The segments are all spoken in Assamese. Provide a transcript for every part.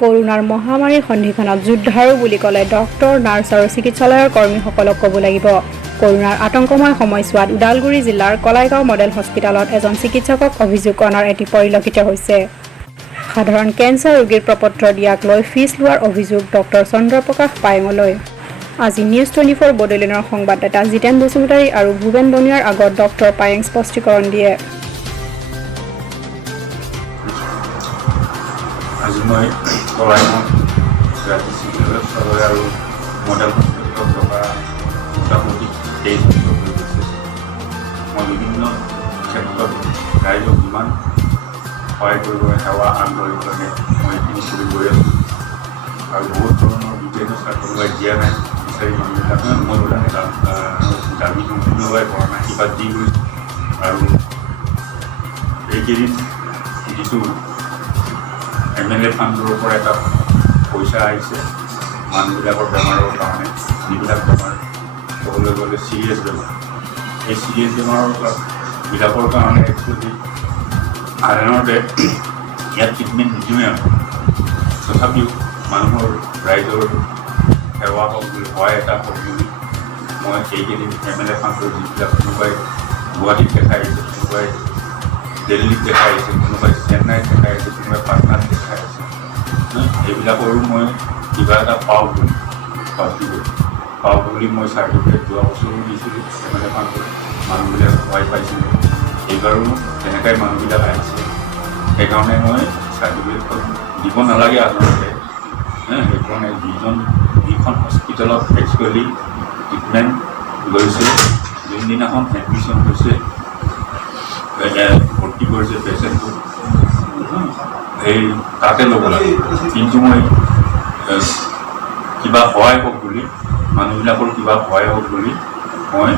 কৰোনাৰ মহামাৰীৰ সন্ধিক্ষণত যোদ্ধাৰো বুলি ক'লে ডক্টৰ, নাৰ্ছ আৰু চিকিৎসালয়ৰ কৰ্মীসকলক ক'ব লাগিব। কৰোনাৰ আতংকময় সময়ছোৱাত ওদালগুৰি জিলাৰ কলাইগাঁও মডেল হস্পিটেলত এজন চিকিৎসকক অভিযোগ অনাৰ এটি পৰিলক্ষিত হৈছে। সাধাৰণ কেঞ্চাৰ ৰোগীৰ প্ৰপত্ৰ দিয়াক লৈ ফিজ লোৱাৰ অভিযোগ ডক্টৰ চন্দ্ৰপ্ৰকাশ পায়েঙলৈ। আজি নিউজ 24 বডলেণ্ডৰ সংবাদদাতা জিতেন বসুমতাৰী আৰু ভূপেন বনিয়াৰ আগত ডক্টৰ পায়েং স্পষ্টীকৰণ দিয়ে। আজি মই কলাইগাঁও ৰাজ্যিক চিকিৎসালয় আৰু মডেল হস্পিটেলত থকা মোটামুটি 23 বছৰ হৈ গৈছে। মই বিভিন্ন ক্ষেত্ৰত ৰাইজক যিমান সহায় কৰিব সেৱা আগবঢ়াবলৈ মই এইখিনি কৰি গৈ আছোঁ আৰু বহুত ধৰণৰ বিভিন্ন চাকৰি দিয়া নাই বিচাৰি মানুহবিলাকে মই ওলাই দাবী সম্পূৰ্ণভাৱে কৰা নাই, কিবা দি গৈছোঁ। আৰু এইকেইদিন যিটো MLA ফাণ্ডৰ পৰা এটা পইচা আহিছে মানুহবিলাকৰ বেমাৰৰ কাৰণে, যিবিলাক বেমাৰ ক'বলৈ গ'লে চিৰিয়াছ বেমাৰ, এই চিৰিয়াছ বেমাৰবিলাকৰ কাৰণে একচুৱেলি সাধাৰণতে ইয়াত ট্ৰিটমেণ্ট নিদিওঁৱে হয়। তথাপিও মানুহৰ ৰাইজৰ সেৱা হওক বুলি সহায় এটা হওক বুলি মই এইকেইদিন MLA ফাণ্ডৰ যিবিলাক কোনোবাই গুৱাহাটীত দেখাই আহিছে, কোনোবাই দিল্লীত দেখাই আহিছে, কোনোবাই চেন্নাইত দেখাই আহিছে, কোনোবাই পাটনাত দেখাই আহিছে, এইবিলাকৰো মই কিবা এটা পাওঁ বুলি মই চাৰ্টিফিকেট যোৱা বছৰো দিছিলোঁ MLA ফাণ্ডৰ, মানুহবিলাক সহায় পাইছিলোঁ। এইবাৰো তেনেকৈ মানুহবিলাক আহিছে, সেইকাৰণে মই চাৰ্টিফিকেটখন দিব নালাগে আচলতে। সেইকাৰণে যিখন হস্পিটেলত একচুৱেলি ট্ৰিটমেণ্ট লৈছে, যোনদিনাখন এডমিশ্যন হৈছে, ভৰ্তি কৰিছে পেচেণ্টটো, সেই তাতে ল'ব লাগে। কিন্তু মই কিবা সহায় হওক বুলি, মানুহবিলাকৰ কিবা সহায় হওক বুলি মই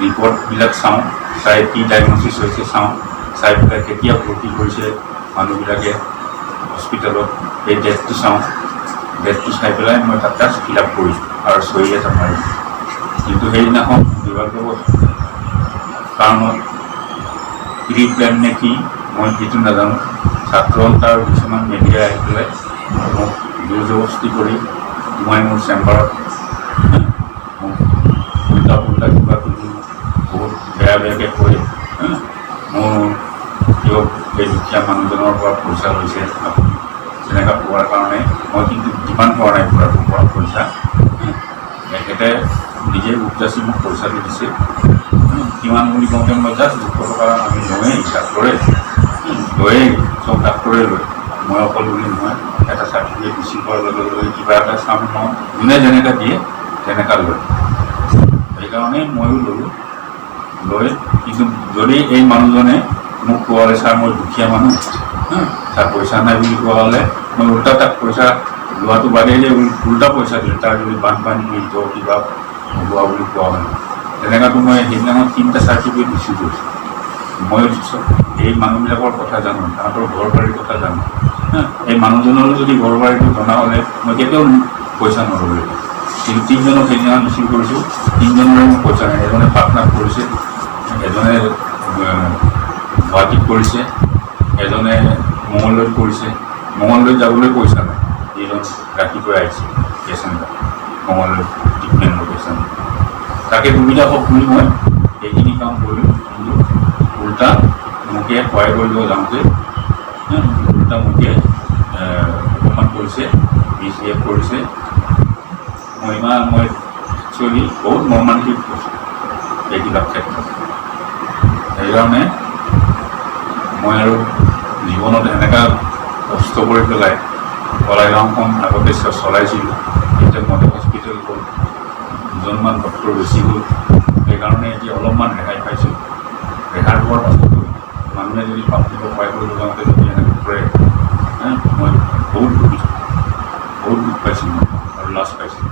ৰিপৰ্টবিলাক চাওঁ, চাই কি ডায়েগনচিছ হৈছে চাওঁ, চাই পেলাই কেতিয়া ভৰ্তি কৰিছে মানুহবিলাকে হস্পিটেলত, এই ডেটটো চাওঁ, ডেটটো চাই পেলাই মই তাত ফিল আপ কৰিছোঁ আৰু চহী এটা মাৰিছোঁ। কিন্তু সেইদিনাখন দুৰ্ভাগ্য কাৰণত প্ৰি প্লেন নে কি মই সেইটো নাজানো, ছাত্ৰ সন্থাৰ কিছুমান মেডিয়াই আহি পেলাই মোক জোৰ জবস্তি কৰি সোমাই মোৰ চেম্বাৰত মোক উল্টা পুল্টা কিবা কিবি বহুত বেয়াকৈ কৈ মোৰ কিয় এই দুখীয়া মানুহজনৰ পৰা পইচা লৈছে আপুনি, তেনেকুৱা পোৱাৰ কাৰণে মই কিন্তু যিমান পোৱা নাই পৰা পইচা, তেখেতে নিজে উপজাচি মোক পইচাটো দিছে। কিমান বুলি কওঁতে মই জাষ্ট 200 টকা আমি লৈয়েই ডাক্তৰে লৈয়েই, চব ডাক্তৰে লয়, মই অকল বুলি নহয়। এটা চাৰ্টিফিকেট ৰিচিভ কৰাৰ লগে লগে কিবা এটা চাম লওঁ, যোনে যেনেকৈ দিয়ে তেনেকুৱা লয়। সেইকাৰণে ময়ো ল'লোঁ, লৈ কিন্তু যদি এই মানুহজনে মোক কোৱা হ'লে ছাৰ মই দুখীয়া মানুহ, তাৰ পইচা নাই বুলি কোৱা হ'লে মই উল্টা তাক পইচা লোৱাটো বাদেই যে উল্টা পইচা দিলোঁ, তাৰ যদি বানপানী মৃত্যু কিবা হোৱা বুলি কোৱা হয়। তেনেকুৱাতো মই সেইদিনাখন 3টা চাৰ্টিফিকেট ৰিচিভ কৰিছোঁ। মই এই মানুহবিলাকৰ কথা জানো, তাহাঁতৰ ঘৰ বাৰীৰ কথা জানো। এই মানুহজনৰো যদি ঘৰ বাৰীটো জনা হ'লে মই কেতিয়াও পইচা নল'লোঁ। কিন্তু 3জনক সেইদিনাখন ৰিচিভ কৰিছোঁ, 3জনৰে মোৰ পইচা নাই। এজনে পাটনাত কৰিছে, এজনে গুৱাহাটীত কৰিছে, এজনে মঙলদৈত কৰিছে। মঙলদৈত যাবলৈ পইচা নাই, যিজন ৰাতিপুৱাই আহিছে পেচেণ্ট, মঙলদৈত ট্ৰিটমেণ্ট পেচেণ্ট, তাকে সুবিধা হওক বুলি মই এইখিনি কাম কৰিলোঁ। কিন্তু উল্টা মোকে সহায় কৰিব যাওঁতে উল্টা মোকে অপমান কৰিছে, মিছবিহেভ কৰিছে। মই একচুৱেলি বহুত মৰ্মান্তিক কৈছোঁ এইবিলাক ক্ষেত্ৰত। সেইকাৰণে মই আৰু জীৱনত এনেকুৱা কষ্ট কৰি পেলাই কলাইগাঁওখন আগতে চলাইছিলোঁ, এতিয়া মডেল হস্পিটেল হ'ল, 2জনমান ডক্টৰ বেছি হ'ল, সেইকাৰণে এতিয়া অলপমান ৰেহাই পাইছোঁ। ৰেহাই পোৱাৰ পাছতো মানুহে যদি পাব্লিকক সহায় কৰিব যাওঁতে যদি এনেকৈ কৰে, মই বহুত দুখ পাইছোঁ মই আৰু লাজ পাইছোঁ।